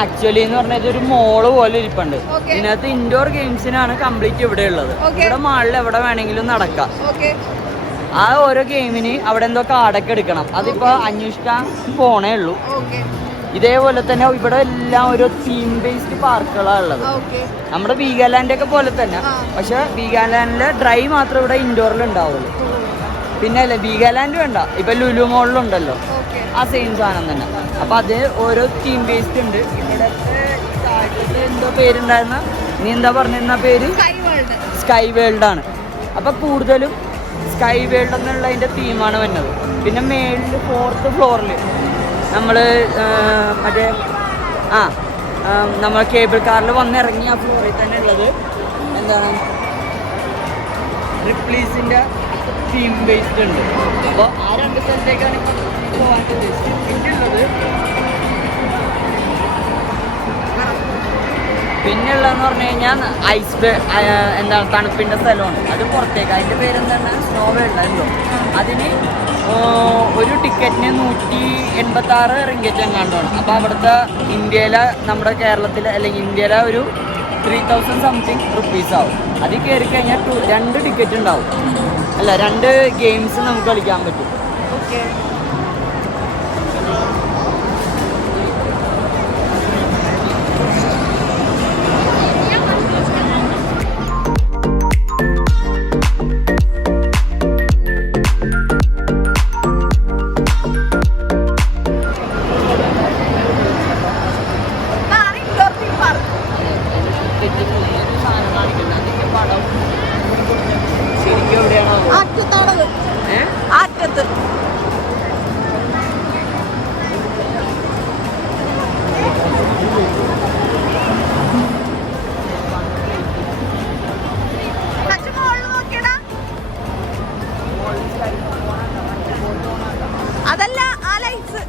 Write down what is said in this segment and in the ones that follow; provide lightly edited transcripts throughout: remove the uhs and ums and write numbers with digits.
Actually എന്ന് പറഞ്ഞാൽ ഒരു മോള് പോലെ ഇരിപ്പുണ്ട്. ഇതിനകത്ത് ഇൻഡോർ ഗെയിംസിനാണ് കംപ്ലീറ്റ് ഇവിടെ ഉള്ളത്. ഇവിടെ മാളിൽ എവിടെ വേണമെങ്കിലും നടക്കാം. ആ ഓരോ ഗെയിമിന് അവിടെ എന്തോ കാർഡൊക്കെ എടുക്കണം. അതിപ്പോ അന്വേഷിക്കാൻ പോണേ ഉള്ളൂ. ഇതേപോലെ തന്നെ ഇവിടെ എല്ലാം ഒരു തീം ബേസ്ഡ് പാർക്കുകളാണ് ഉള്ളത്. നമ്മുടെ വീഗാലാൻഡ് ഒക്കെ പോലെ തന്നെ. പക്ഷെ വീഗാലാൻഡിലെ ഡ്രൈ മാത്രം ഇവിടെ ഇൻഡോറിൽ ഉണ്ടാവുള്ളൂ. പിന്നെ അല്ലേ വീഗാലാൻഡ് വേണ്ട, ഇപ്പൊ ലുലു മോളിലുണ്ടല്ലോ ആ സെയിം സാധനം തന്നെ. അപ്പൊ അത് ഓരോ തീം ബേസ്ഡ് ഉണ്ട്. ഇവിടത്തെ എന്തോ പേരുണ്ടായിരുന്ന, നീ എന്താ പറഞ്ഞിരുന്ന പേര്? സ്കൈ വേൾഡ് ആണ്. അപ്പൊ കൂടുതലും സ്കൈ വേൾഡ് എന്നുള്ളതിന്റെ തീമാണ് വന്നത്. പിന്നെ മേളിൽ 4th ഫ്ലോറിൽ നമ്മള് മറ്റേ നമ്മൾ കേബിൾ കാറിൽ വന്നിറങ്ങി ആ ഫ്ലോറിൽ തന്നെ ഉള്ളത് എന്താണ് റിപ്ലീസിന്റെ തീം ബേസ്ഡ് ഉണ്ട്. അപ്പോൾ ആ 2 സ്ഥലത്തേക്കാണ് ഇപ്പം പോകാൻ ഉദ്ദേശിച്ചത്. പിന്നെയുള്ളതെന്ന് പറഞ്ഞു കഴിഞ്ഞാൽ എന്താണ് തണുപ്പിൻ്റെ സ്ഥലമാണ്. അത് പുറത്തേക്ക്, അതിൻ്റെ പേരെന്താണ്, സ്നോ വേൾഡല്ലോ. അതിന് ഒരു ടിക്കറ്റിന് 186 റിങ്കറ്റ് എങ്ങാണ്ടാണ്. അപ്പോൾ അവിടുത്തെ ഇന്ത്യയിലെ, നമ്മുടെ കേരളത്തിലെ അല്ലെങ്കിൽ ഇന്ത്യയിലെ ഒരു 3000 സംതിങ് റുപ്പീസ് ആവും. അതിൽ കയറി കഴിഞ്ഞാൽ 2 ടിക്കറ്റ് ഉണ്ടാവും. അല്ല, 2 ഗെയിംസ് നമുക്ക് കളിക്കാൻ പറ്റും. അതല്ല ആ ലൈറ്റ്സ്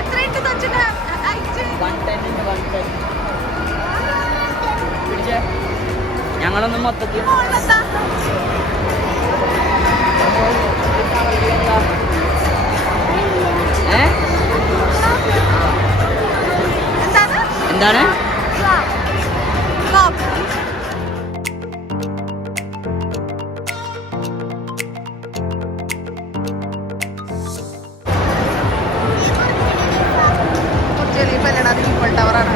എത്രയുണ്ട്? ഞങ്ങളൊന്നും മൊത്തത്തിൽ എന്താണ് ടവറാണ്.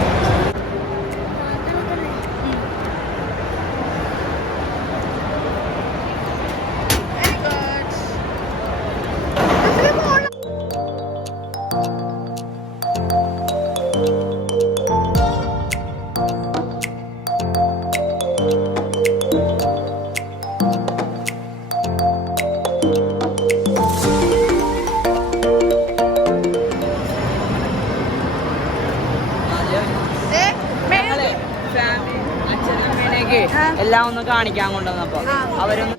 എല്ലാം ഒന്ന് കാണിക്കാൻ കൊണ്ടുവന്നപ്പോ അവരൊന്ന്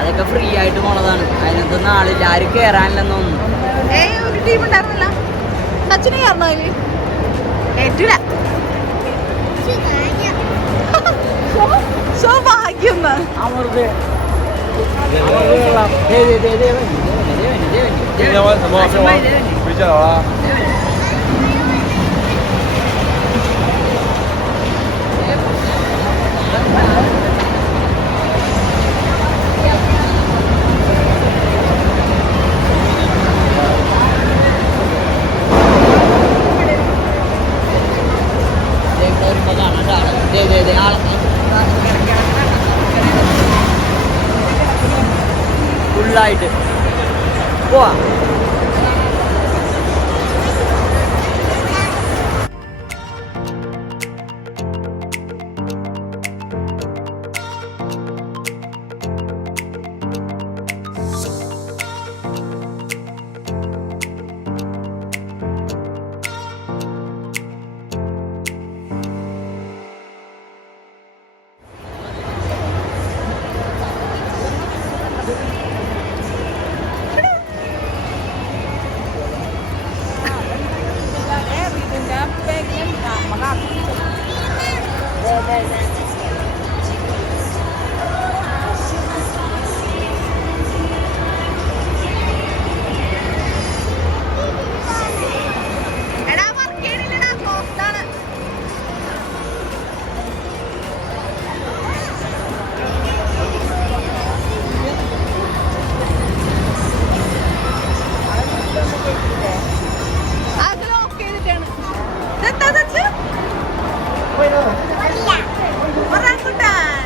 അതൊക്കെ ഫ്രീ ആയിട്ട് പോണതാണ്. അതിനകത്തൊന്നും ആളില്ല, ആരും കയറാനില്ലെന്ന് തോന്നുന്നു. ഒരു ടീം ഉണ്ടായിരുന്നില്ല. സച്ചിനെ കയറണോ? ഏറ്റില്ല. 回家了。ഫുള്ളായിട്ട് പോവാ. എടാ വർക്ക് ചെയ്യണില്ലടാ, പോസ്റ്റാണ്. അത് ലോക്ക് ചെയ്തിട്ടാണ്. ഇതെന്താ സച്ച്? ഒറാങ്കുട്ടാൻ.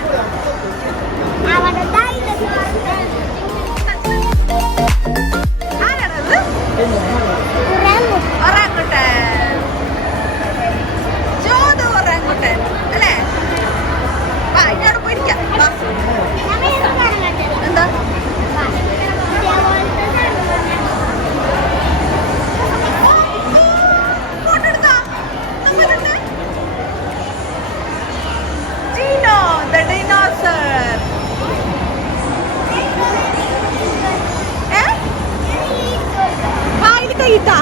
ആരാണത്? ഒറാങ്കുട്ടാൻ. ജോതു ഒറാങ്കുട്ടാൻ അല്ലേ? വാ, ഇനി അവിടെ പോയിരിക്കാം. വാ. എന്താ? ഫോട്ടോ എടുത്തോ? നമ്മളുണ്ട്. Dino, the dinosaur. വായിൽ കൈയിട്ടാ?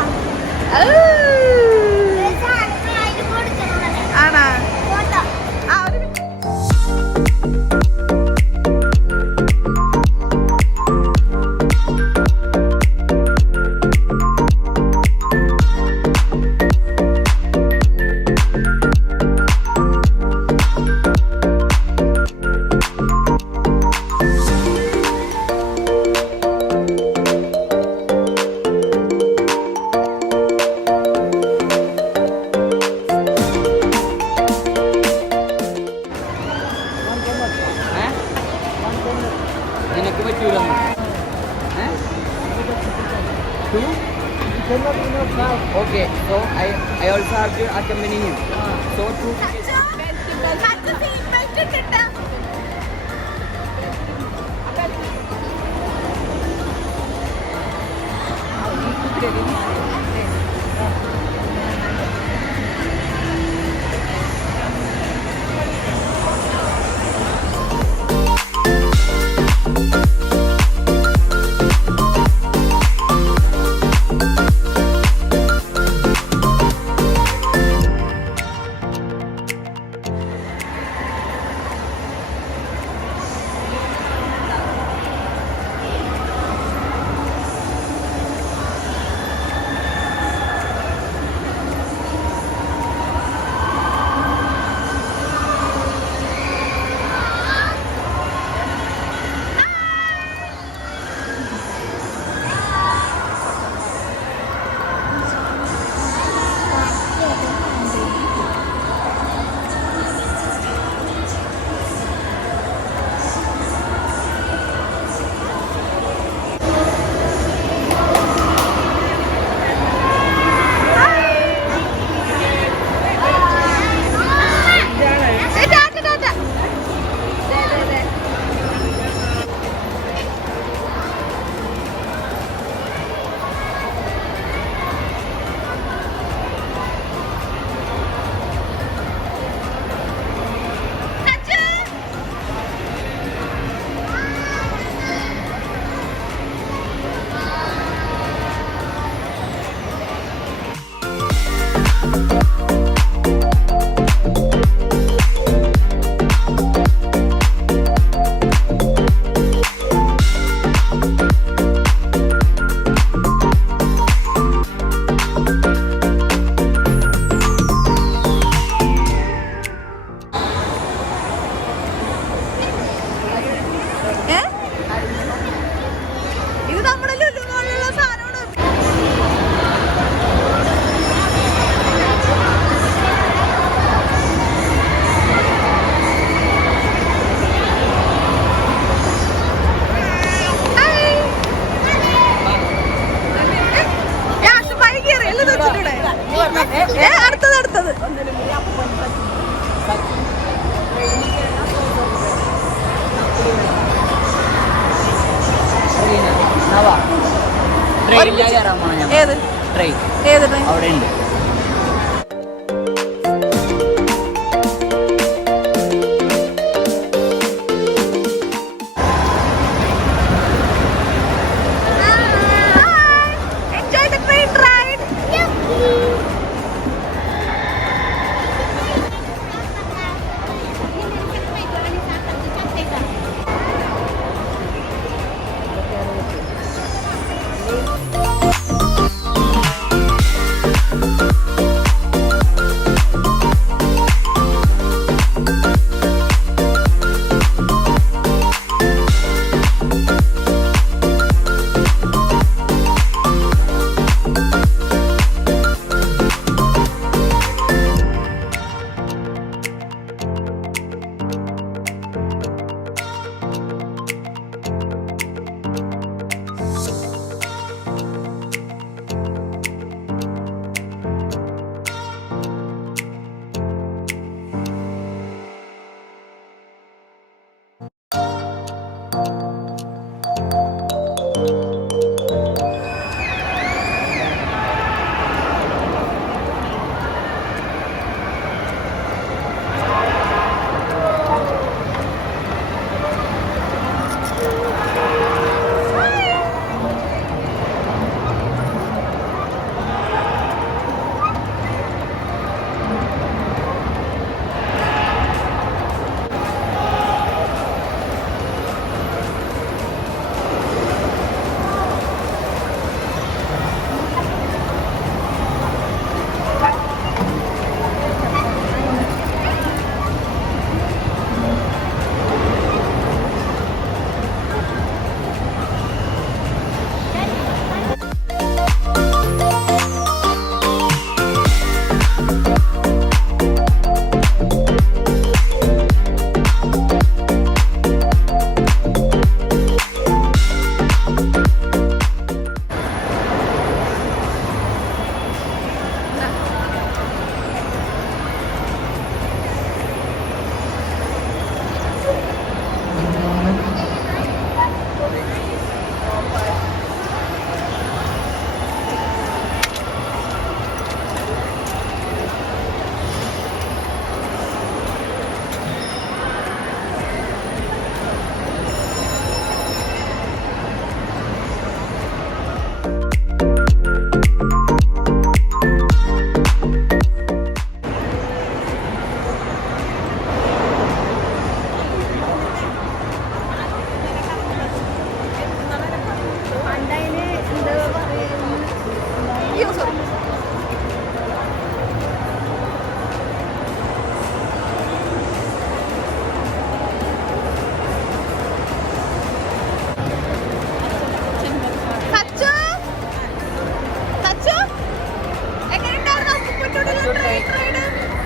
ആണാ? ആ, ഒരു മിനിറ്റ്. നിനക്ക് പറ്റൂല. Okay, so I also have to accompany him. So 2 tickets. Such seat belt ഇട്ടിട്ട്. ഏത് ട്രെയിൻ ഏത് ട്രെയിൻ? അവിടെ ഉണ്ട്. Enjoy the train ride.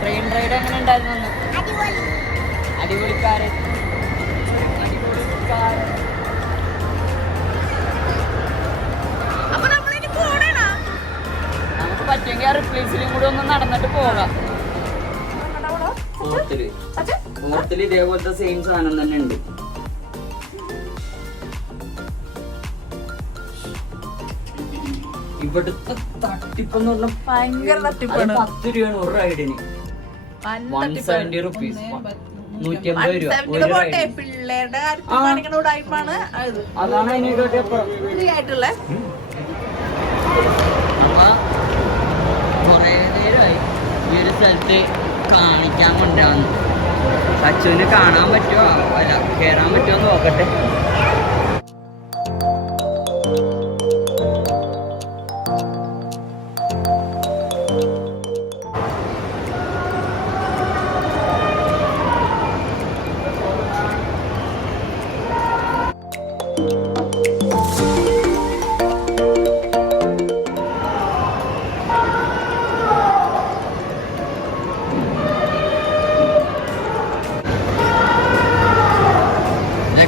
Train ride എങ്ങനെ ഉണ്ടായിരുന്നു? അടിപൊളിക്കാരൻ. നമുക്ക് പറ്റുമെങ്കിൽ ആ റിപ്ലേസിലും കൂടി ഒന്ന് നടന്നിട്ട് പോകാം. ഫോർത്തില് ഇതേപോലത്തെ സെയിം സാധനം തന്നെ ഉണ്ട്. ഇവിടുത്തെ തട്ടിപ്പെന്ന് പറഞ്ഞാൽ ഭയങ്കര തട്ടിപ്പാണ്. 10 രൂപയാണ് ഒരു റൈഡിന്. 170 റുപ്പീസ്, 150 രൂപ ഒരു റൈഡ്. പിള്ളേരുടെ കാര്യത്തിൽ കാണിക്കുന്ന ഉടായ്പാണ് അത്. അതാണ് അതിനോട്ട് ഫ്രീ ആയിട്ടുള്ള. അപ്പൊ കൊറേ നേരമായി ഈ ഒരു സ്ഥലത്ത് കാണിക്കാൻ കൊണ്ടാന്ന്. സച്ചുവിന് കാണാൻ പറ്റുമോ അല്ല കേറാൻ പറ്റുമോ നോക്കട്ടെ.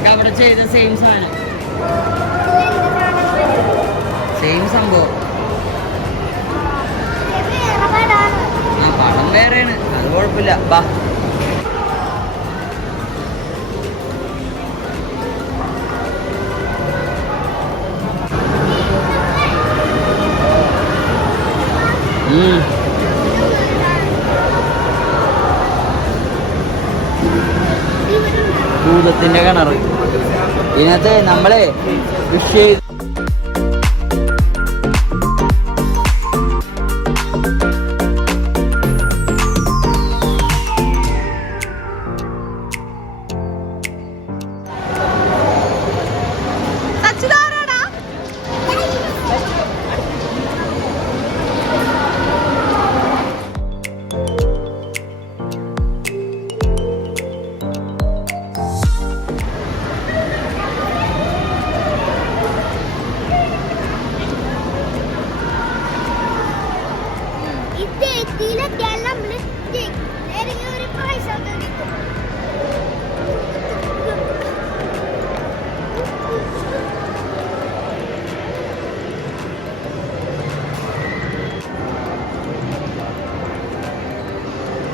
അവിടെ ചെയ്ത സെയിം സാധനം, സെയിം സംഭവം. ആ പടം വേറെയാണ്, അത് കുഴപ്പമില്ല. ബാ ഭൂതത്തിന്റെ കിണർ. ഇതിനകത്ത് നമ്മള് കൃഷി ചെയ്ത് സച്ചിദാരാടാ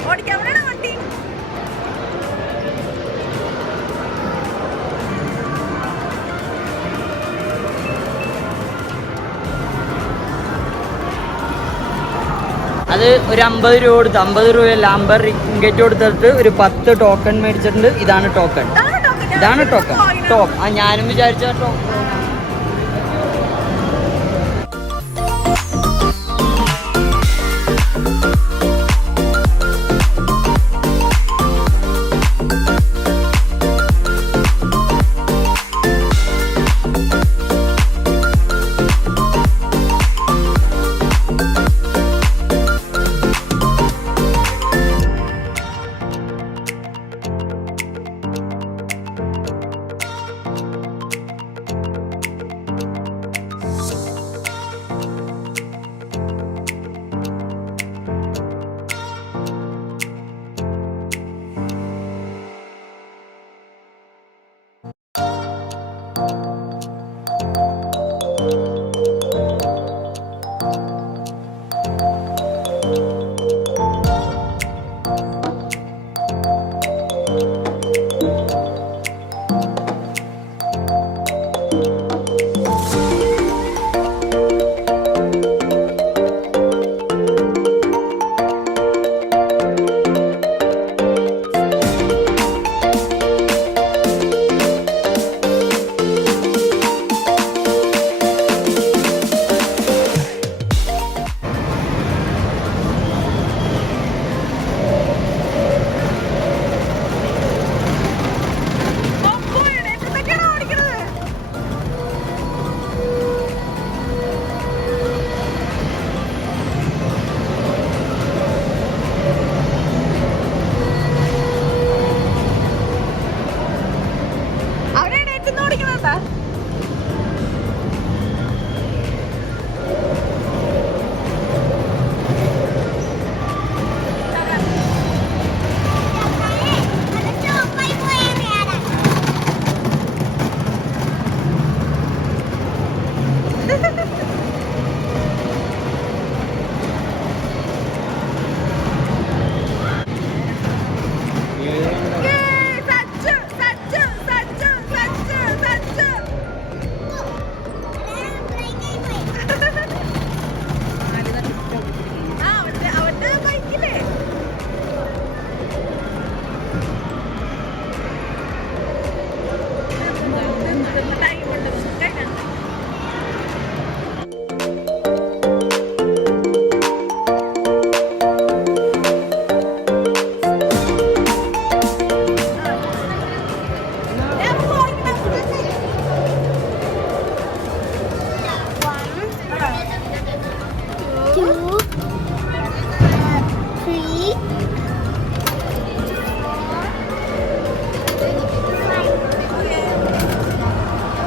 ഓടിക്കാൻ വണ്ടി. അത് ഒരു 50 രൂപ കൊടുത്ത് 50 രൂപയല്ല 50 റിങ്കറ്റ് കൊടുത്തിട്ട് ഒരു 10 ടോക്കൺ മേടിച്ചിട്ടുണ്ട്. ഇതാണ് ടോക്കൺ. ഇതാണ് ടോക്കൺ. ഞാനും വിചാരിച്ച ടോക്കൺ.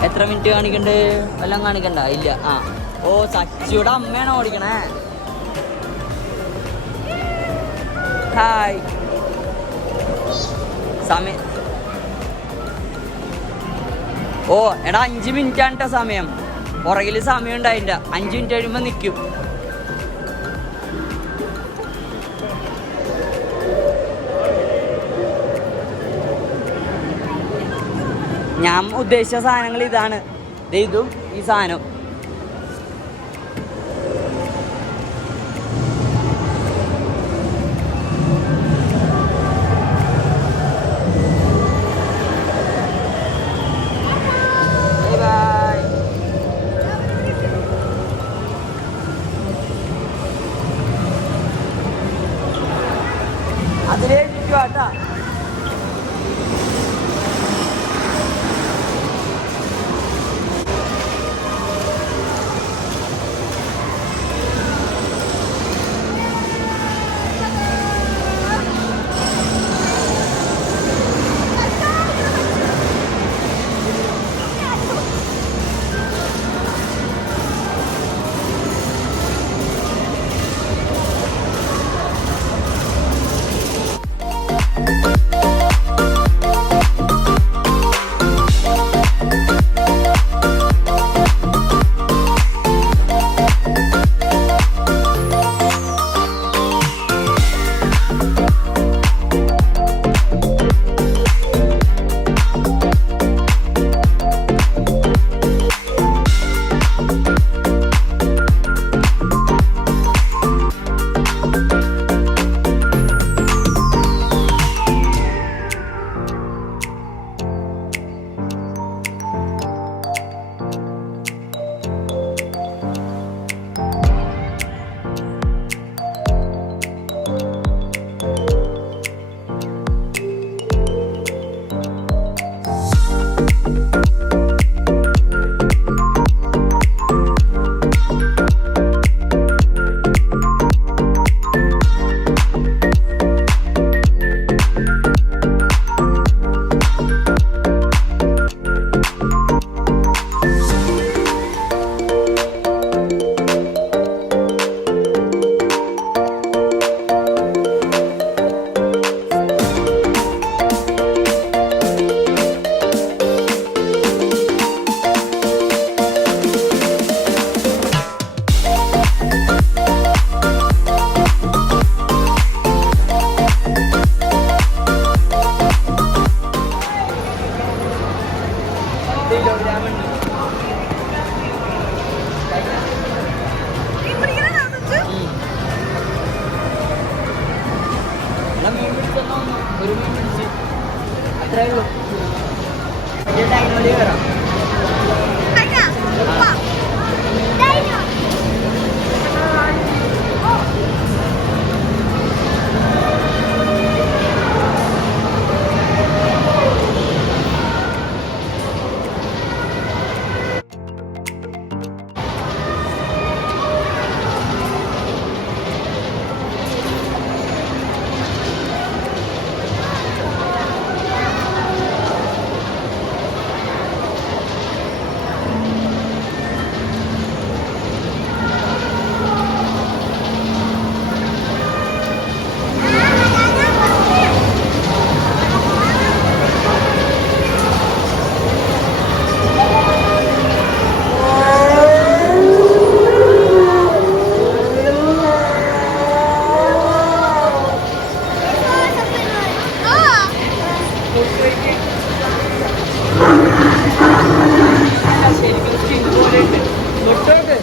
എത്ര മിനിറ്റ് കാണിക്കണ്ടേ? എല്ലാം കാണിക്കണ്ട. ഇല്ല. ഓ സച്ചിയുടെ അമ്മയാണ് ഓടിക്കണേ. ഹായ്. സമയം ഓ എടാ 5 മിനിറ്റ് ആണ് ട്ടോ സമയം. പുറകിൽ സമയം ഉണ്ടായില്ല. 5 മിനിറ്റ് കഴിയുമ്പോൾ നിൽക്കും. ഞാൻ ഉദ്ദേശിച്ച സാധനങ്ങൾ ഇതാണ്. ഇതും ഈ സാധനം. കിലോഗ്രാം ഉണ്ട്. മീൻ പിടിക്കണോ കൊച്ചു? എന്നാ മീൻ പിടിച്ചെന്നോ ഒരു മീൻ പിടിച്ച് അത്രേ ഉള്ളൂ. വലിയ ഡൈനോലി വരാം. കഴിഞ്ഞാ? ഉപ്പാ. ശരിക്കും സ്റ്റിംഗ് പോലെ ഉണ്ട്. തൊട്ടോട്ട്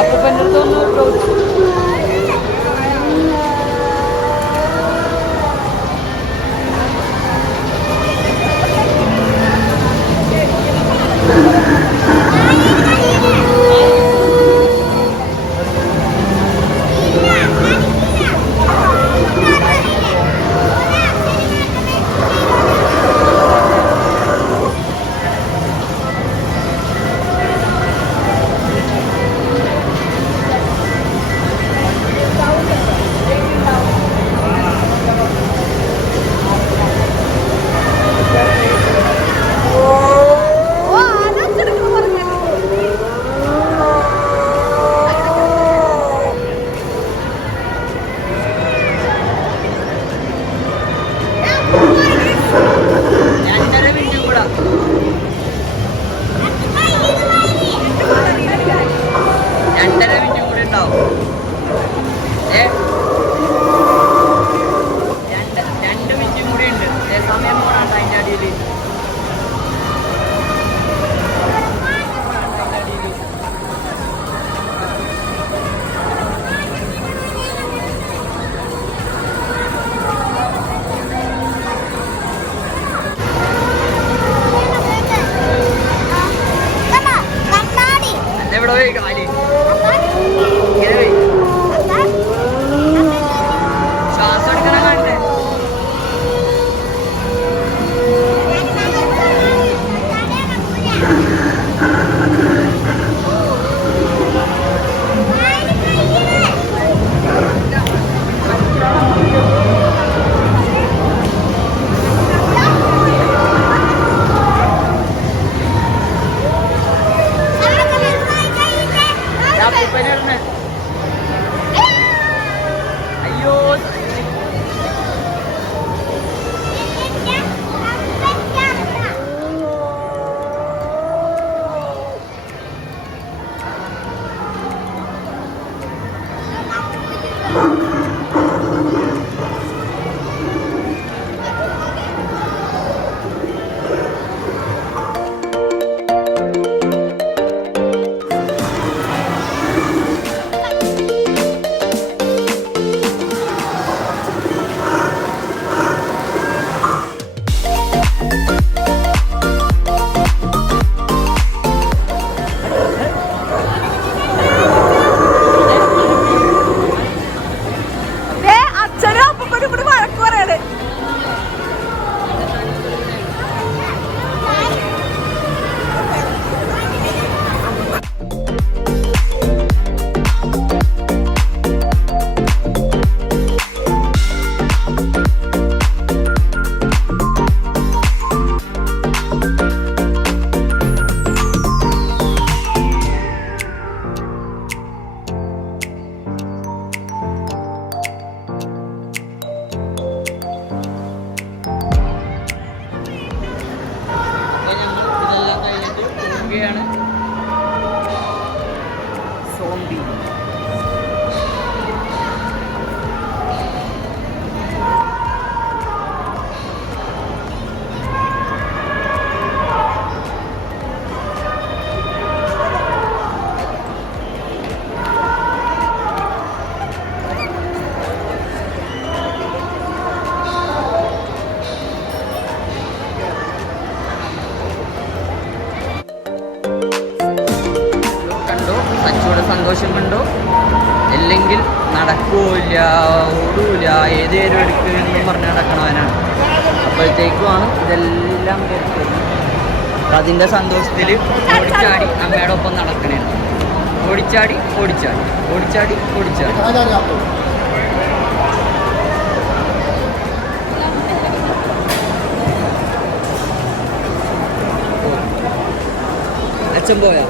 അപ്പൂപ്പൻ്റെ അടുത്തൊന്ന് ചോദിച്ചു. സോംബി. സന്തോഷം കണ്ടോ? അല്ലെങ്കിൽ നടക്കൂല, ഓടൂല, ഏതേലും എടുക്കുമെന്നും പറഞ്ഞ് നടക്കണവനാണ്. അപ്പോഴത്തേക്കുമാണ് ഇതെല്ലാം കേൾക്കുന്നത്. അതിൻ്റെ സന്തോഷത്തിൽ ഓടിച്ചാടി അമ്മയുടെ ഒപ്പം നടക്കണേ. ഓടിച്ചാടി ഓടിച്ചാടി ഓടിച്ചാടി ഓടിച്ചാടി. അച്ഛൻ പോയാ?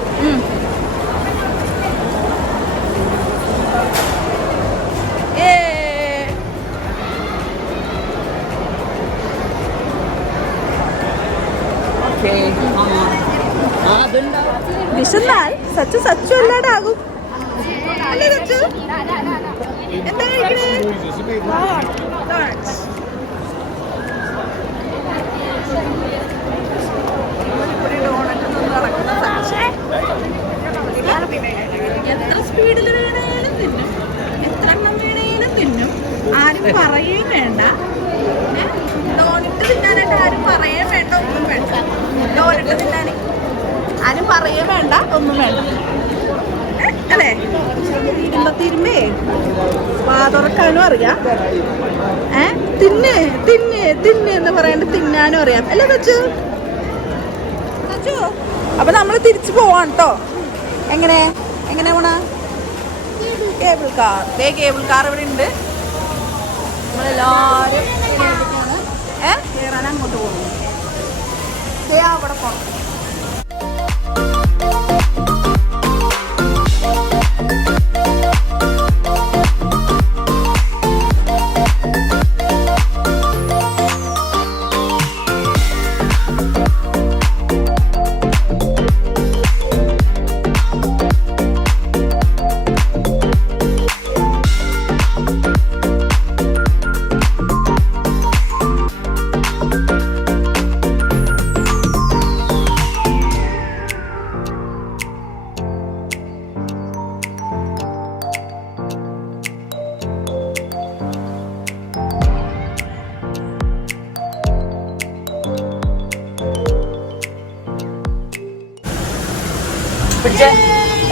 വിശന്നാൽ സച്ചു സച്ചു അല്ലാണ്ടാകും അല്ലേ സച്ചു? എന്താ കഴിക്കണേ? എത്ര സ്പീഡിൽ വീണേലും തിന്നും, എത്ര എണ്ണം വീണേലും തിന്നും. ആരും പറയുകയും വേണ്ട. ഡോണിട്ട് തിന്നാനായിട്ട് ആരും പറയുകയും വേണ്ട, ഒന്നും വേണ്ട. ഡോണിട്ട് തിന്നാൻ ആരും പറയുകയും വേണ്ട, ഒന്നും വേണ്ട അല്ലേ? തിരുമ്പേ വാ തുറക്കാനും അറിയാം. തിന്ന് തിന്ന് തിന്ന് എന്ന് പറയാണ്ട് തിന്നാനും അറിയാം അല്ലേ സച്ചു? സച്ചു അപ്പൊ നമ്മള് തിരിച്ചു പോവാണ് കേട്ടോ. എങ്ങനെ എങ്ങനെ പോണ? Cable car. കേബിൾ കാർ ഇവിടെ ഉണ്ട്. നമ്മളെല്ലാരും കേറാൻ അങ്ങോട്ട് പോകുന്നു. അവിടെ പോണം.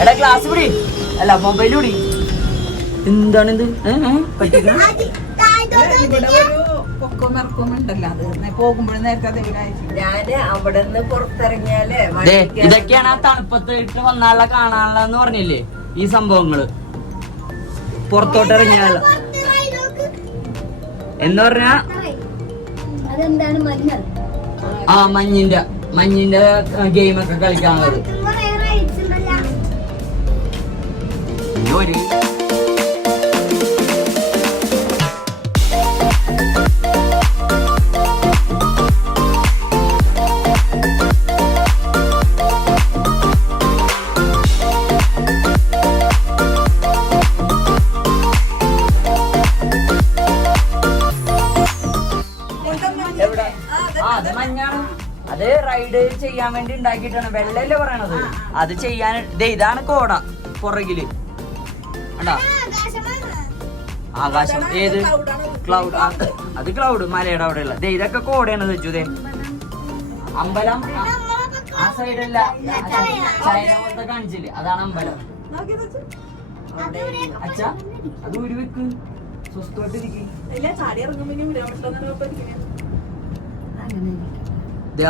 എടാ ക്ലാസ് പിടി, അല്ല മൊബൈൽ പിടി. എന്താണിത്? ഇതൊക്കെയാണ് ആ തണുപ്പത്ത് ഇട്ട് വന്നാലുള്ള കാണാനുള്ള പറഞ്ഞില്ലേ ഈ സംഭവങ്ങള്. പുറത്തോട്ട് ഇറങ്ങിയാല എന്ന് പറഞ്ഞാ ആ മഞ്ഞിന്റെ ഗെയിമൊക്കെ കളിക്കാനുള്ളത്. ഒരു അത് റൈഡ് ചെയ്യാൻ വേണ്ടി ഉണ്ടാക്കിയിട്ടാണ്. വെള്ളല്ലേ പറയണത്. അത് ചെയ്യാൻ ഇതാണ് കോട പുറകില്. ആകാശം ഏത് ക്ലൗഡ്? അത് ക്ലൗഡ് മലയുടെ അവിടെ ഉള്ള. ഇതൊക്കെ കോടയാണ് വെച്ചു. അമ്പലം ആ സൈഡല്ല, ചൈന പോലത്തെ കാണിച്ചില്ലേ, അതാണ് അമ്പലം. അച്ഛാ അത് ഊരി വെക്ക്, സ്വസ്ഥമായിട്ടിരിക്കും.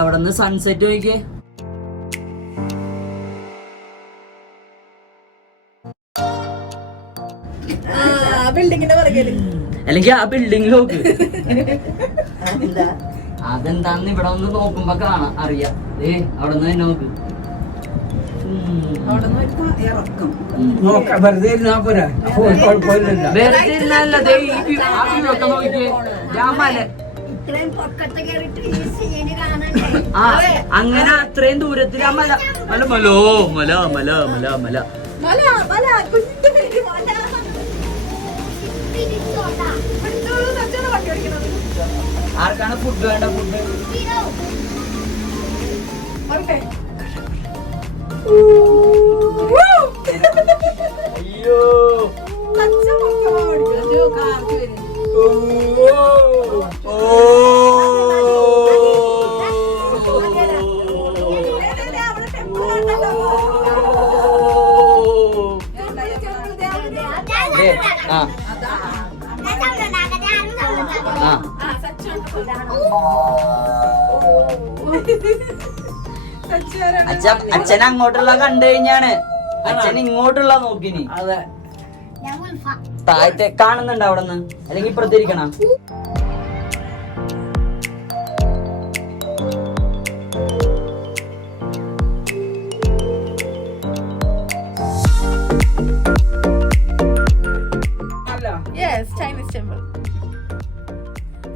അവിടെ നിന്ന് സൺസെറ്റ് നോക്കിയേ. അല്ലെങ്കിൽ ആ ബിൽഡിംഗ് നോക്ക്. അതെന്താന്ന് ഇവിടെ ഒന്ന് നോക്കുമ്പോ കാണാം, അറിയാം. അവിടെ നിന്ന് തന്നെ നോക്ക്. വെറുതെ ഇരുന്നല്ല, നോക്കിയേ. അങ്ങനെ അത്രയും ദൂരത്തിൽ ആ മല മല മലോ മല മല മല മല മല മല കുഞ്ഞിന്റെ പേര് മല. പെട്ടെന്ന് സച്ചാണ് വണ്ടി ഓടിക്കുന്നത്. ആർക്കാണ് ഫുഡ് വേണ്ട? Food okay. അയ്യോ സച്ച മൊക്കെ ഓടിക്കുന്നു. കാർത്തി വരുന്നു. അച്ഛൻ അങ്ങോട്ടുള്ള കണ്ടു കഴിഞ്ഞാണ് അച്ഛൻ ഇങ്ങോട്ടുള്ള നോക്കിനി. അതെ. താഴത്തെ കാണുന്നുണ്ട് അവിടെ നിന്ന്, അല്ലെങ്കിൽ ഇപ്പുറത്തിരിക്കണം. Chinese temple.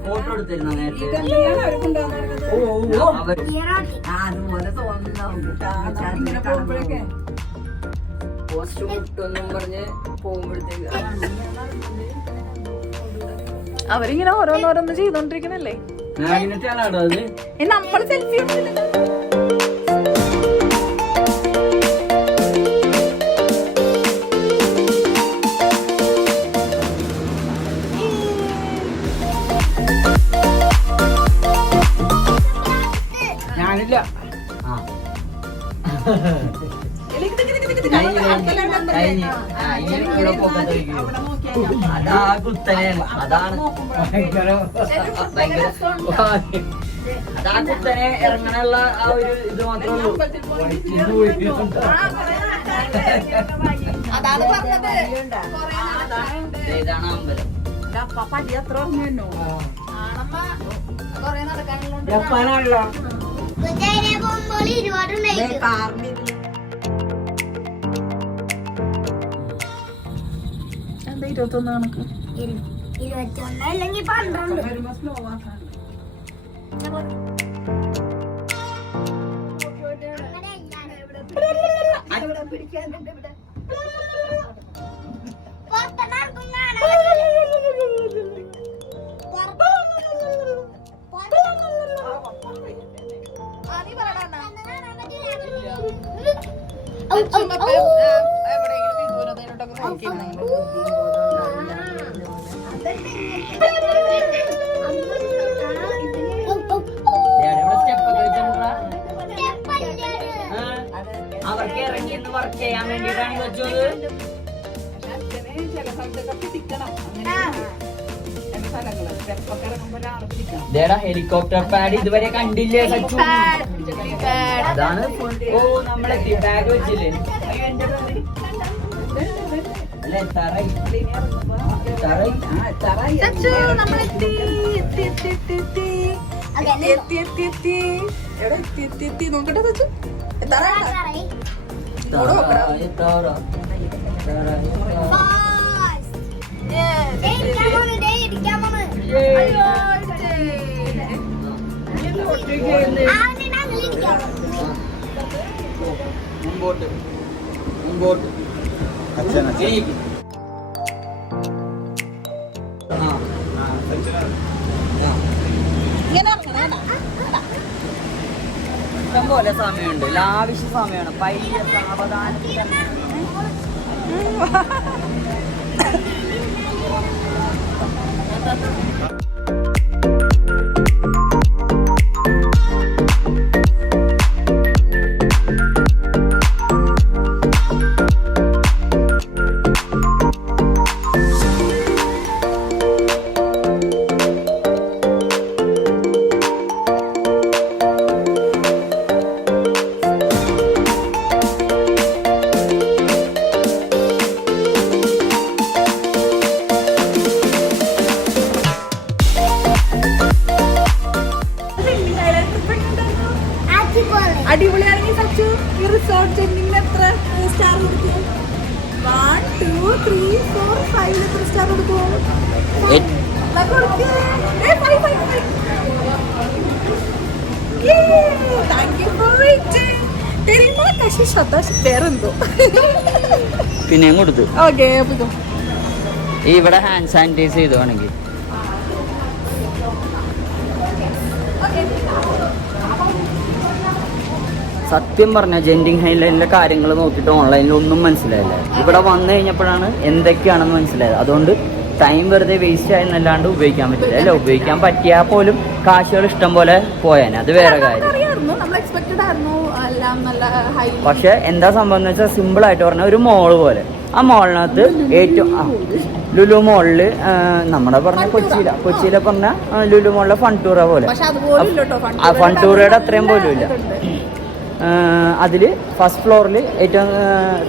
ഫോട്ടോ എടുത്തിരുന്ന നേരത്തെ അതുപോലെ തോന്നുന്നു. പോസ്റ്റ് കിട്ടുമെന്നും പറഞ്ഞ് പോകുമ്പോഴത്തേക്ക് അവരിങ്ങനെ ഓരോന്നോരോന്ന് ചെയ്തോണ്ടിരിക്കണല്ലേ. നമ്മൾ സെൽഫി ഞാനില്ല. അതാ കുത്തനെയാണ്. അതാണ് അതാ കുത്തനെ ഇറങ്ങാനുള്ള ആ ഒരു ഇത് മാത്രമേ ഉള്ളൂ. ഇതാണ് അമ്പലം. ജപ്പാനാണല്ലോ. എന്താ 21 കണക്ക്? 21 അല്ലെങ്കിൽ 12. അവർക്ക് ഇറങ്ങി വർക്ക് ചെയ്യാൻ വേണ്ടിട്ടാണ് വെച്ചത്. ഹെലികോപ്റ്റർ പാഡ് ഇതുവരെ കണ്ടില്ലേ സച്ചു? അതാണ്. ഓ നമ്മളെത്തി. ബാഗ് വെച്ചില്ലേ? അല്ലെ തറയി നോക്കട്ടെ സച്ചു. മുമ്പോട്ട് മുമ്പോട്ട്. ഇഷ്ടംപോലെ സമയമുണ്ട്. ലാവിഷ് സമയമാണ്. പയ്യ സാവധാനത്തിൽ തന്നെ. അടിപൊളിയാണെങ്കിൽ സച്ചു ഈ റിസോർട്ട് ചെന്നിങ്ങിന് എത്ര സ്റ്റാർ കൊടുക്കും? 1, 2, 3, 4, 5 എത്ര സ്റ്റാർ കൊടുക്കും? Thank you for waiting. തെരുമാ കശി സതാശ് വേറെന്തോ പിന്നെയും കൊടുത്തു. ഓക്കെ ഇവിടെ ഹാൻഡ് സാനിറ്റൈസ് ചെയ്തുവാണെങ്കിൽ സത്യം പറഞ്ഞ ജെൻഡിങ് ഹൈലൈനിലെ കാര്യങ്ങൾ നോക്കിയിട്ട് ഓൺലൈനിൽ ഒന്നും മനസ്സിലായില്ല. ഇവിടെ വന്നു കഴിഞ്ഞപ്പോഴാണ് എന്തൊക്കെയാണെന്ന് മനസ്സിലായത്. അതുകൊണ്ട് ടൈം വെറുതെ വേസ്റ്റ് ആയെന്നല്ലാണ്ട് ഉപയോഗിക്കാൻ പറ്റില്ല. അല്ല, ഉപയോഗിക്കാൻ പറ്റിയാൽ പോലും കാശുകൾ ഇഷ്ടം പോലെ പോയേനെ, അത് വേറെ കാര്യം. പക്ഷെ എന്താ സംഭവം എന്ന് വെച്ചാൽ സിമ്പിൾ ആയിട്ട് പറഞ്ഞാൽ ഒരു മോള് പോലെ. ആ മോളിനകത്ത് ഏറ്റവും ലുലു മോളില് നമ്മുടെ പറഞ്ഞ കൊച്ചിയിലെ പറഞ്ഞ ലുലു മോളിലെ ഫൺ ടൂറ പോലെ, ഫൺ ടൂറയുടെ അത്രയും പോലും ഇല്ല. അതില് ഫസ്റ്റ് ഫ്ലോറിൽ ഏറ്റവും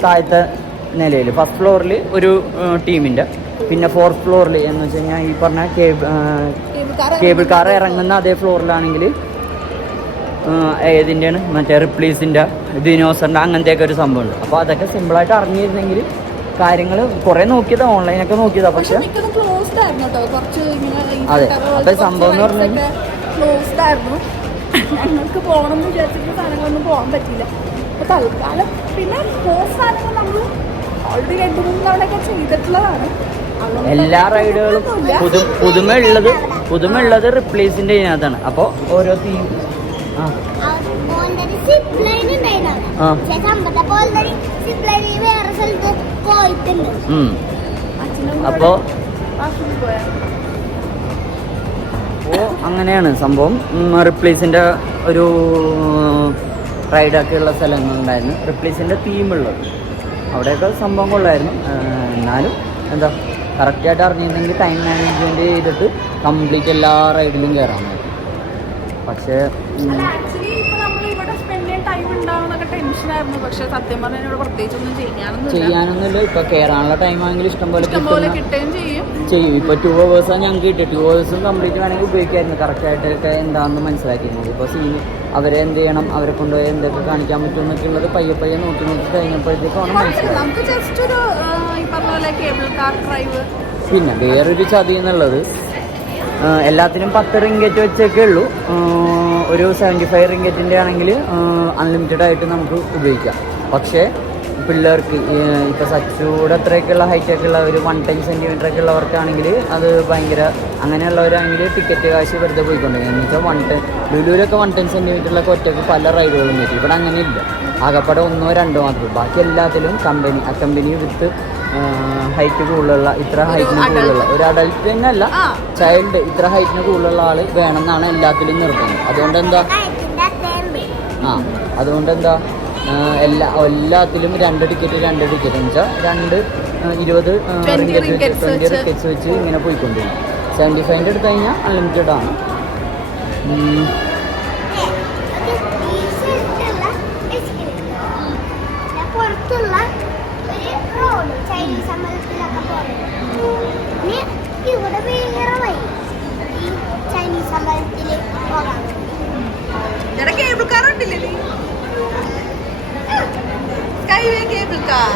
താഴത്തെ നിലയിൽ ഫസ്റ്റ് ഫ്ലോറിൽ ഒരു ടീമിന്റെ, പിന്നെ ഫോർത്ത് ഫ്ലോറിൽ എന്ന് വെച്ച് കഴിഞ്ഞാൽ ഈ പറഞ്ഞ കേബിൾ കാർ ഇറങ്ങുന്ന അതേ ഫ്ലോറിലാണെങ്കിൽ ഏതിൻ്റെയാണ് മറ്റേ റിപ്ലീസിൻ്റെ, ദിനോസറിൻ്റെ, അങ്ങനത്തെയൊക്കെ ഒരു സംഭവമുണ്ട്. അപ്പോൾ അതൊക്കെ സിമ്പിളായിട്ട് അറിഞ്ഞിരുന്നെങ്കിൽ കാര്യങ്ങൾ കുറേ നോക്കിയതാ, ഓൺലൈനൊക്കെ നോക്കിയതാ. പക്ഷെ അതെ, അപ്പോൾ സംഭവം എന്ന് പറഞ്ഞാൽ ഞങ്ങൾക്ക് പോകണം എന്ന് വിചാരിച്ചിട്ട് സാധനങ്ങളൊന്നും പോകാൻ പറ്റില്ല. അപ്പോൾ തൽക്കാലം പിന്നെ സാധനങ്ങൾ നമ്മൾ ഓൾറെഡി 2-3 തവണയൊക്കെ ചെയ്തിട്ടുള്ളതാണ്. എല്ലാ റൈഡുകളും പുതുമയുള്ളത് റിപ്ലേസിന്റെ ഇതിനകത്താണ്. അപ്പോൾ ഓരോ തീം അപ്പോ അങ്ങനെയാണ് സംഭവം. റിപ്ലേസിന്റെ ഒരു റൈഡൊക്കെ ഉള്ള സ്ഥലങ്ങളുണ്ടായിരുന്നു, റിപ്ലേസിന്റെ തീമുള്ളത്. അവിടെയൊക്കെ സംഭവം കൊള്ളായിരുന്നു. എന്നാലും എന്താ കറക്റ്റായിട്ട് അറിഞ്ഞിരുന്നെങ്കിൽ ടൈം മാനേജ്മെന്റ് ചെയ്തിട്ട് കംപ്ലീറ്റ് എല്ലാ റൈഡിലും കയറാൻ പറ്റും. പക്ഷേ ചെയ്യാനൊന്നുമില്ല. ഇപ്പൊ കയറാനുള്ള ടൈം ആണെങ്കിൽ ഇഷ്ടംപോലെ ചെയ്യും. ഇപ്പൊ 2 hours ഞങ്ങൾക്ക് കിട്ടും. 2 hours കംപ്ലീറ്റ് വേണമെങ്കിൽ ഉപയോഗിക്കായിരുന്നു. കറക്റ്റായിട്ടൊക്കെ എന്താണെന്ന് മനസ്സിലാക്കിയിരുന്നത്. ഇപ്പൊ സീന് അവരെ എന്ത് ചെയ്യണം, അവരെ കൊണ്ടുപോയി എന്തൊക്കെ കാണിക്കാൻ പറ്റും എന്നൊക്കെ ഉള്ളത് പയ്യെ നോക്കി കഴിഞ്ഞപ്പോഴത്തേക്കാണ് മനസ്സിലായത്. പിന്നെ വേറൊരു ചതി എന്നുള്ളത്, എല്ലാത്തിനും 10 റിങ്കറ്റ് വെച്ചൊക്കെ ഉള്ളൂ. ഒരു 75 റിങ്കറ്റിൻ്റെ ആണെങ്കിൽ അൺലിമിറ്റഡ് ആയിട്ട് നമുക്ക് ഉപയോഗിക്കാം. പക്ഷേ പിള്ളേർക്ക് ഇപ്പോൾ സച്ചൂടെ അത്രയൊക്കെയുള്ള ഹൈറ്റൊക്കെ ഉള്ള ഒരു 110 സെൻറ്റിമീറ്ററൊക്കെ ഉള്ളവർക്കാണെങ്കിൽ അത് ഭയങ്കര, അങ്ങനെയുള്ളവരാണെങ്കിൽ ടിക്കറ്റ് കാശ് വെറുതെ പോയിക്കൊണ്ടിരിക്കും. എന്ന് വെച്ചാൽ ലുലുവിലൊക്കെ 110 സെൻറ്റിമീറ്ററിലൊക്കെ ഒറ്റയ്ക്ക് പല റൈഡുകളും കിട്ടും. ഇവിടെ അങ്ങനെ ഇല്ല, ആകപ്പാടെ 1-2 മാത്രമേ. ബാക്കി എല്ലാത്തിലും കമ്പനി വിത്ത് ഹൈറ്റ് കൂടുതലുള്ള, ഇത്ര ഹൈറ്റിന് കൂടുതലുള്ള ഒരു അഡൽട്ട് തന്നെ അല്ല, ചൈൽഡ് ഇത്ര ഹൈറ്റിന് കൂടുതലുള്ള ആൾ വേണമെന്നാണ് എല്ലാത്തിലും നിർത്തുന്നത്. അതുകൊണ്ടെന്താ എല്ലാത്തിലും 2 ടിക്കറ്റ് എന്ന് വെച്ചാൽ 20 റിക്കറ്റ്സ് വെച്ച് ഇങ്ങനെ പോയിക്കൊണ്ടിരിക്കും. 75 എടുത്തു കഴിഞ്ഞാൽ അൺലിമിറ്റഡ് ആണ്. കേബിൾ കാർ ഉണ്ടല്ലേ, സ്കൈവേ കേബിൾ കാർ.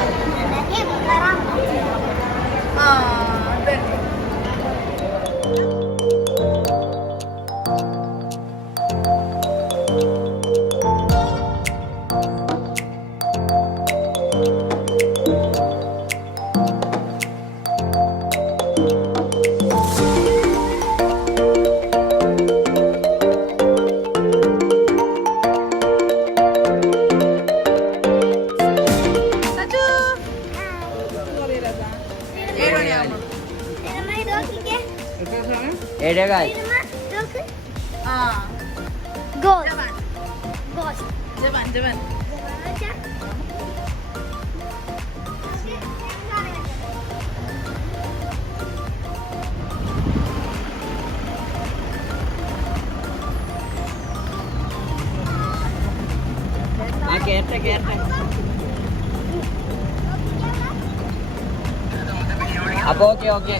അപ്പൊ ഓക്കെ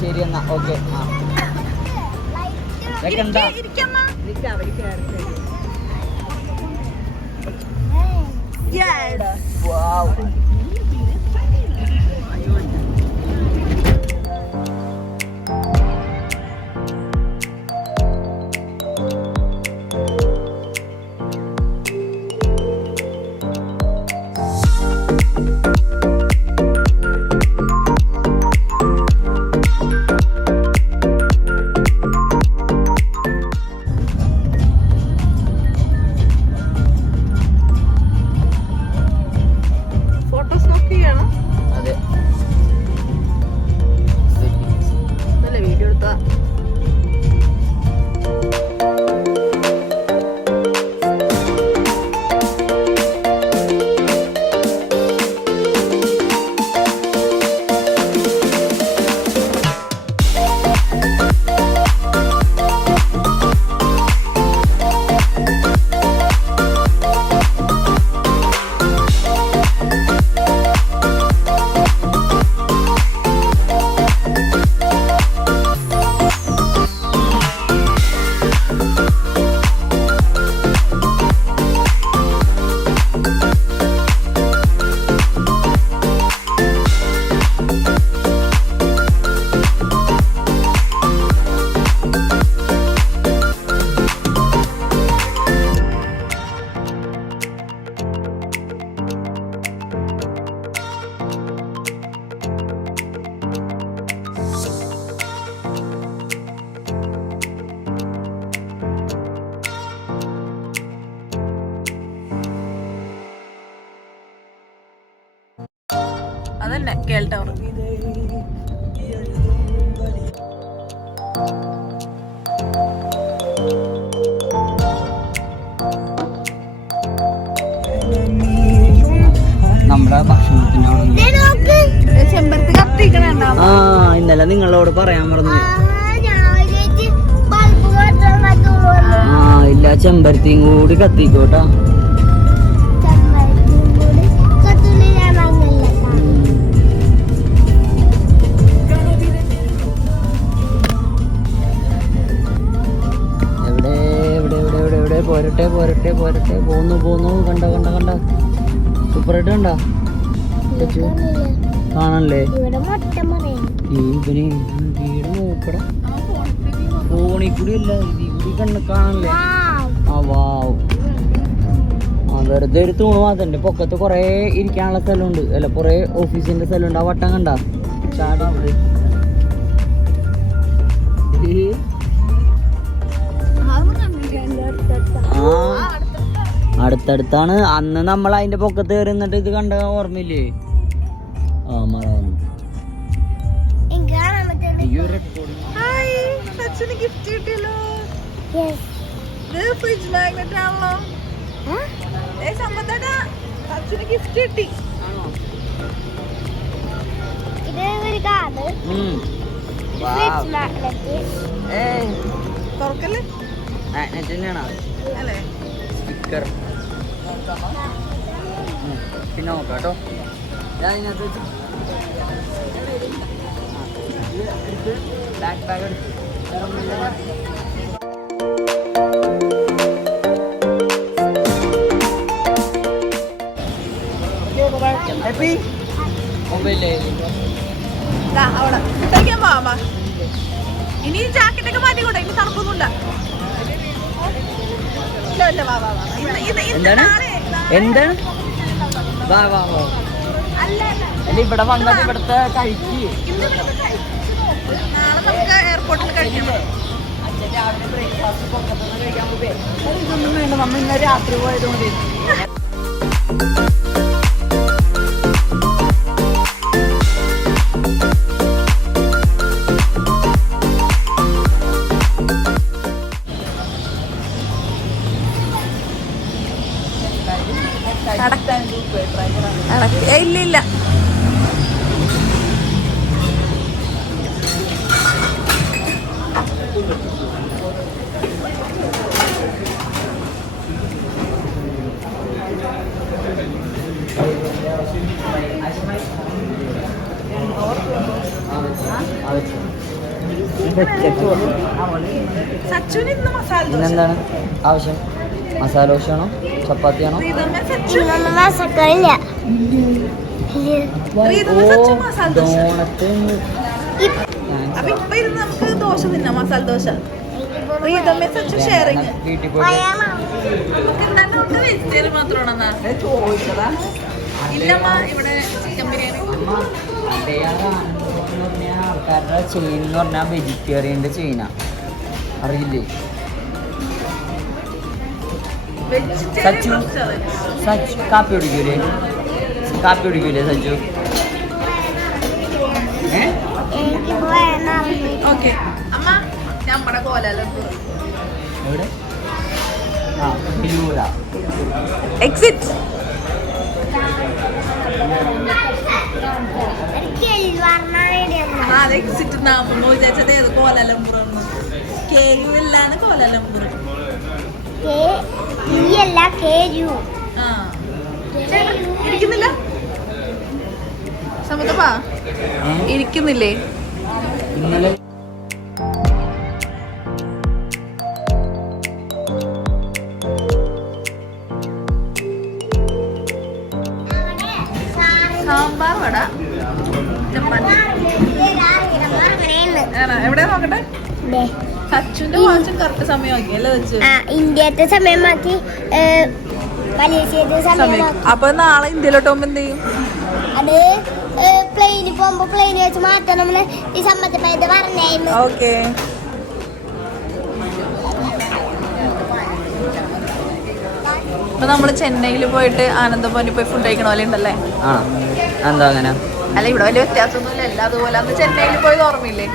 ശരി എന്നാ ഓക്കെ. അതന്നെ കേൾ ടവർ. നമ്മുടെ ഭക്ഷണത്തിന്റെ അവിടെ ചെമ്പരത്തി കത്തിക്കണുണ്ടോ? ആ ഇന്നലെ നിങ്ങളോട് പറയാൻ പറഞ്ഞു. ആ ഇല്ല, ചെമ്പരത്തിയും കൂടി കത്തിക്കോട്ടാ. എവിടെ എവിടെ എവിടെ എവിടെ എവിടെ പോരട്ടെ പോരട്ടെ പോരട്ടെ. പോന്നു പോന്നു. കണ്ട കണ്ട കണ്ട സൂപ്പറായിട്ട് കണ്ട കാണല്ലേ? ഈ ഇവന് വീട് നോക്കട. ഫോണിൽ കൂടി അല്ല, ഇതിൽ കൂടി കണ്ണ് കാണല്ലേ? ആ വാവ്. ആ വെറുതെ ഒരു തൂണ് മാത്രണ്ട്. പൊക്കത്ത് കൊറേ ഇരിക്കാനുള്ള സ്ഥലമുണ്ട്. അല്ല കൊറേ ഓഫീസിന്റെ സ്ഥലമുണ്ട്. ആ വട്ടം കണ്ട ചാടി. ആ അടുത്തടുത്താണ്. അന്ന് നമ്മൾ അതിന്റെ പൊക്കത്ത് കയറി നിന്നിട്ട് ഇത് കണ്ട ഓർമ്മയില്ലേ? ആ മറന്നു. ഗിഫ്റ്റ് കിട്ടിയല്ലോ. ഫ്രിഡ്ജ് മാഗ്നറ്റ് ആണല്ലോ. സച്ചുന് ഗിഫ്റ്റ് കിട്ടി. തുറക്കല്ലേ അല്ലേ? സ്റ്റിക്കർ പിന്നെ നോക്കാം കേട്ടോ. ഞാൻ ഇതിനകത്ത് എടുത്ത് ബാക്ക് ബാഗ് എടുത്ത് മൊബൈലേ അവിടെ ഇട്ടേക്കാൻ പോവാ. ഇനി ജാക്കറ്റ് ഒക്കെ മാറ്റി കൂടെ? ഇനി തണുപ്പൊന്നുമില്ല. എന്താണ് എന്താണ്? വാ വാ വാ. അല്ല ഇവിടെ വന്നത് ഇവിടുത്തെ കഴിക്ക്. നാളെ നമുക്ക് എയർപോർട്ടിൽ കഴിക്കാം. അച്ഛൻ രാവിലെ ബ്രേക്ക്ഫാസ്റ്റ് പുറത്തുനിന്ന് കഴിക്കാൻ പോവേ. ഇതൊന്നും വേണ്ട, നമ്മൾ ഇന്നലെ രാത്രി പോയത് കൊണ്ട്. ഇല്ല ഇല്ല സച്ചുവിന് ഇന്ന് മസാല ദോശ. ഇന്നെന്താണ് ആവശ്യം? മസാല ദോശയാണോ ചപ്പാത്തിയാണോ? അപ്പൊ ഇപ്പൊ ഇരുന്ന് നമുക്ക് ദോശ തിന്നാം, മസാല ദോശ. സച്ചു ഷെയറിങ്. നമുക്ക് എന്താണ് വെജിറ്റേറിയൻ മാത്രമാണെന്നാ ചോദിച്ചതാ? ഇല്ലമ്മ ഇവിടെ ചിക്കൻ ബിരിയാണി. ആൾക്കാരുടെ ചെയിൻ എന്ന് പറഞ്ഞാൽ വെജിറ്റേറിയന്റെ ചെയിനാ, അറിയില്ലേ? സച്ചു സച്ചു കാപ്പി കുടിക്കൂലേ? കാപ്പി കുടിക്കൂലേ സച്ചു? ഓക്കെ അമ്മ, നമ്മുടെ കോലാലംപൂർ എവിടെ? ആ ബിലൂര എക്സിറ്റ്. അത് എക്സിറ്റ് നാമ്പോ വിചാരിച്ചത് ഏത് കോലാലംപൂർ കേരളാണ്. കോലാലംപൂർ ഇരിക്കുന്നില്ല സമുദ്രപ്പാ, ഇരിക്കുന്നില്ലേ? ഇന്നലെ സാമ്പാർ വട എവിടെയാ നോക്കട്ടെ. സച്ചുന്റെ വാച്ചും കറക്റ്റ് സമയമാക്കി അല്ലേ വെച്ച്? ഇന്ത്യത്തെ സമയമാക്കി മലേഷ്യത്തെ സമയമാക്കി. അപ്പൊ നാളെ ഇന്ത്യയിലോട്ട് പോകുമ്പോ എന്ത് ചെയ്യും? അത് പ്ലെയിനിൽ പോകുമ്പോ പ്ലെയിൻ വെച്ച് മാറ്റാൻ നമ്മള് ഈ സമ്മതമായിട്ട് പറഞ്ഞായിരുന്നു. ഓക്കെ. ഇപ്പൊ നമ്മള് ചെന്നൈയിൽ പോയിട്ട് ആനന്ദഭവനിൽ പോയി ഫുഡ് കഴിക്കണ പോലെ ഉണ്ടല്ലേ? ആ എന്താ അങ്ങനെ? അല്ല ഇവിടെ വലിയ വ്യത്യാസമൊന്നുമില്ല, എല്ലാം അതുപോലെ. അന്ന് ചെന്നൈയിൽ പോയത് ഓർമ്മയില്ലേ?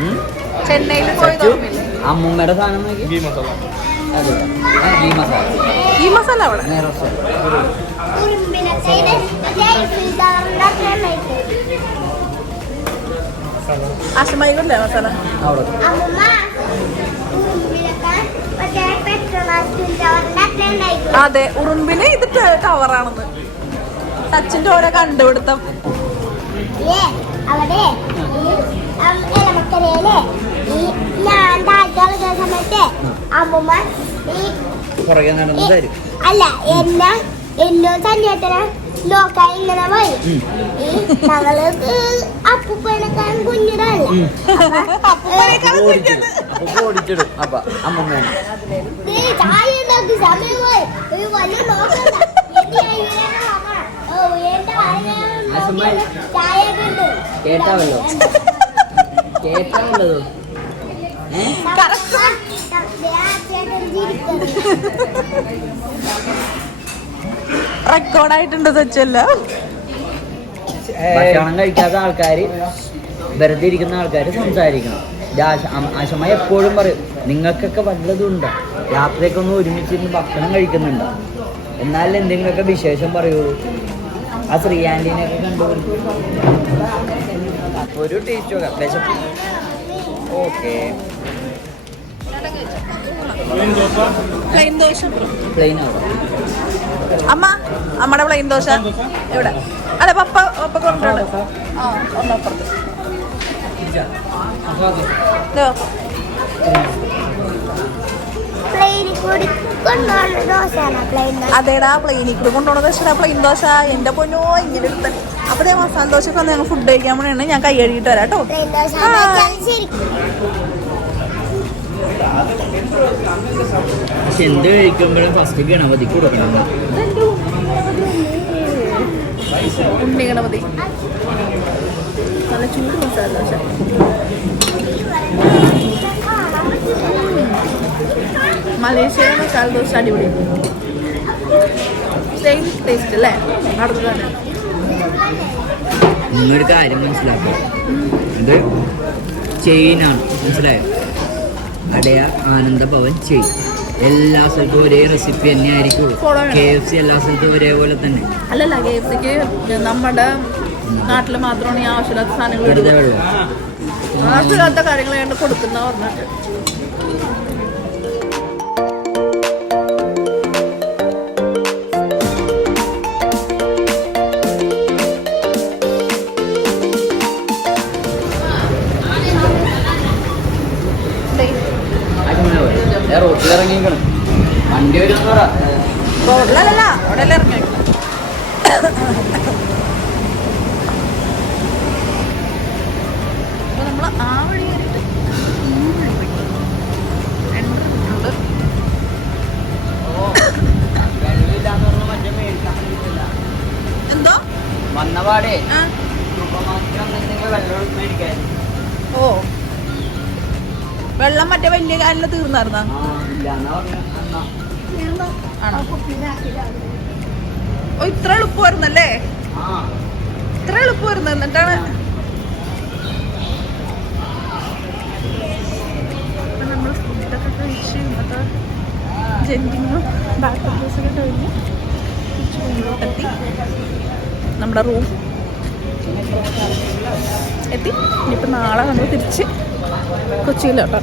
ചെന്നൈയിൽ പോയത് ഓർമ്മയില്ലേ? അമ്മൂമ്മയുടെ സാധനം നോക്കി. ഗീ മസാല. അതെ, ഗീ മസാല. ഈ മസാല അവിടെ ഉറുമ്പിനൊക്കെ ആശമായില്ലേ മസാല? അവിടെ അമ്മ ഉറുമ്പിനൊക്കെ മറ്റേ പെട്രോളാസ്റ്റിന്റെ ഉണ്ടായിരുന്നു. അതെ, ഉറുമ്പിന് ഇത് കവറാണെന്ന് ടച്ചിന്റെ ഓരോ കണ്ടുപിടുത്തം. അവിടെ ഇലമക്കരയിലെ ഈ ഞാൻ താഴ്ച കളിക്കുന്ന സമയത്ത് അമ്മൂമ്മ ഈ പുറകെ നടന്നു തരും. അല്ല എന്നോ തന്നെയത്ര നോക്കാൻ ഇങ്ങനെ പോയി. ഞങ്ങള് അപ്പൂപ്പനേക്കാൾ കുഞ്ഞിടല്ല ഓടിച്ചിടും. അപ്പൊ അമ്മൂമ്മ ചായ ഉണ്ടാക്കി സമയം പോയി ഒരു വലിയ നോക്കണ്ട ചായ ഉണ്ട് കേട്ടാവല്ലോ, കേട്ടാവല്ലോ. റെക്കോർഡായിട്ടുണ്ട് സച്ചല്ല. ഭക്ഷണം കഴിക്കാത്ത ആൾക്കാര്, വെറുതെ ഇരിക്കുന്ന ആൾക്കാര് സംസാരിക്കണം. ആശമ്മ എപ്പോഴും പറയും, നിങ്ങൾക്കൊക്കെ വല്ലതുണ്ടോ, രാത്രിയൊക്കെ ഒന്ന് ഒരുമിച്ചിരുന്ന് ഭക്ഷണം കഴിക്കുന്നുണ്ടോ, എന്നാലും എന്തെങ്കിലുമൊക്കെ വിശേഷം പറയുള്ളൂ. ആ ശ്രീ ആൻറ്റീനെയൊക്കെ കണ്ടുപിടിക്കും. ഒരു ടേസ്റ്റ് നോക്കാം. വിശപ്പ്. Okay, plain dosa. പ്ലെയിൻ ആവാം. അമ്മ, അമ്മയുടെ പ്ലെയിൻ ദോശ എവിടെ? അല്ല പപ്പ കൊണ്ടുണ്ട്. ആ, ഒന്നപ്പുറത്ത്. അതേടാ, പ്ലെയിനിൽ കൂടി കൊണ്ടുപോകണ ദോശ, പ്ലെയിൻ ദോശ. എന്റെ പൊന്നോ, ഇങ്ങനെ എടുത്ത. അപ്പൊ മസാല ദോശക്ക് വന്ന് ഞങ്ങൾ ഫുഡ് കഴിക്കാൻ വേണ്ടിയാണ്. ഞാൻ കൈ കഴുകിയിട്ട് വരാം കേട്ടോ. പക്ഷെ എന്ത് കഴിക്കുമ്പോഴും ഫസ്റ്റ് ഗണപതി കൊടുക്കണം. ഉണ്ണി ഗണപതി നല്ല ചൂട് മസാല ദോശ. മലേഷ്യ മസാല ദോശ അടിപൊളി. സെയിം ടേസ്റ്റ് അല്ലേ? അടുത്ത് തന്നെ. നിങ്ങളൊരു കാര്യം മനസ്സിലാക്കുക, ഇത് ചെയിനാണ്, മനസ്സിലായോ? അടയാർ ആനന്ദ ഭവൻ ചെയിൻ. എല്ലാ സ്ഥലത്തും ഒരേ റെസിപ്പി തന്നെ ആയിരിക്കുള്ളൂ. KFC എല്ലാ സ്ഥലത്തും ഒരേപോലെ തന്നെ. അല്ലല്ല, KFCക്ക് നമ്മുടെ നാട്ടിൽ മാത്രമാണ് ഈ ആവശ്യമില്ലാത്ത സാധനങ്ങൾ, വെറുതെ വെള്ളം. ആവശ്യമില്ലാത്ത കാര്യങ്ങൾ കണ്ട് കൊടുക്കുന്ന പറഞ്ഞിട്ട്. റോട്ടിലിറങ്ങിക്കണം, വണ്ടി വരും. റോഡിലല്ല, അവിടെ ഇറങ്ങി. അപ്പൊ നമ്മൾ ആ വഴി എന്തോ വന്നപാടേ സൂപ്പർ മാർക്കറ്റ് വെള്ളം മേടിക്കാൻ. ഓ, വെള്ളം മറ്റേ വലിയ കാലിൽ തീർന്നായിരുന്ന? ആണോ? ഓ, ഇത്ര എളുപ്പമായിരുന്നല്ലേ? ഇത്ര എളുപ്പമായിരുന്നു. എന്നിട്ടാണ് നമ്മൾ ഫുഡൊക്കെ കഴിച്ച് ഇന്നത്തെ ജന്റിങ്ങും ബാക്കപ്പ് ഡ്രസ്സൊക്കെ കഴിഞ്ഞ് എത്തി. നമ്മുടെ റൂം എത്തി. ഇനിയിപ്പോൾ നാളെ നമ്മൾ തിരിച്ച് കൊച്ചിയിലോട്ടോ.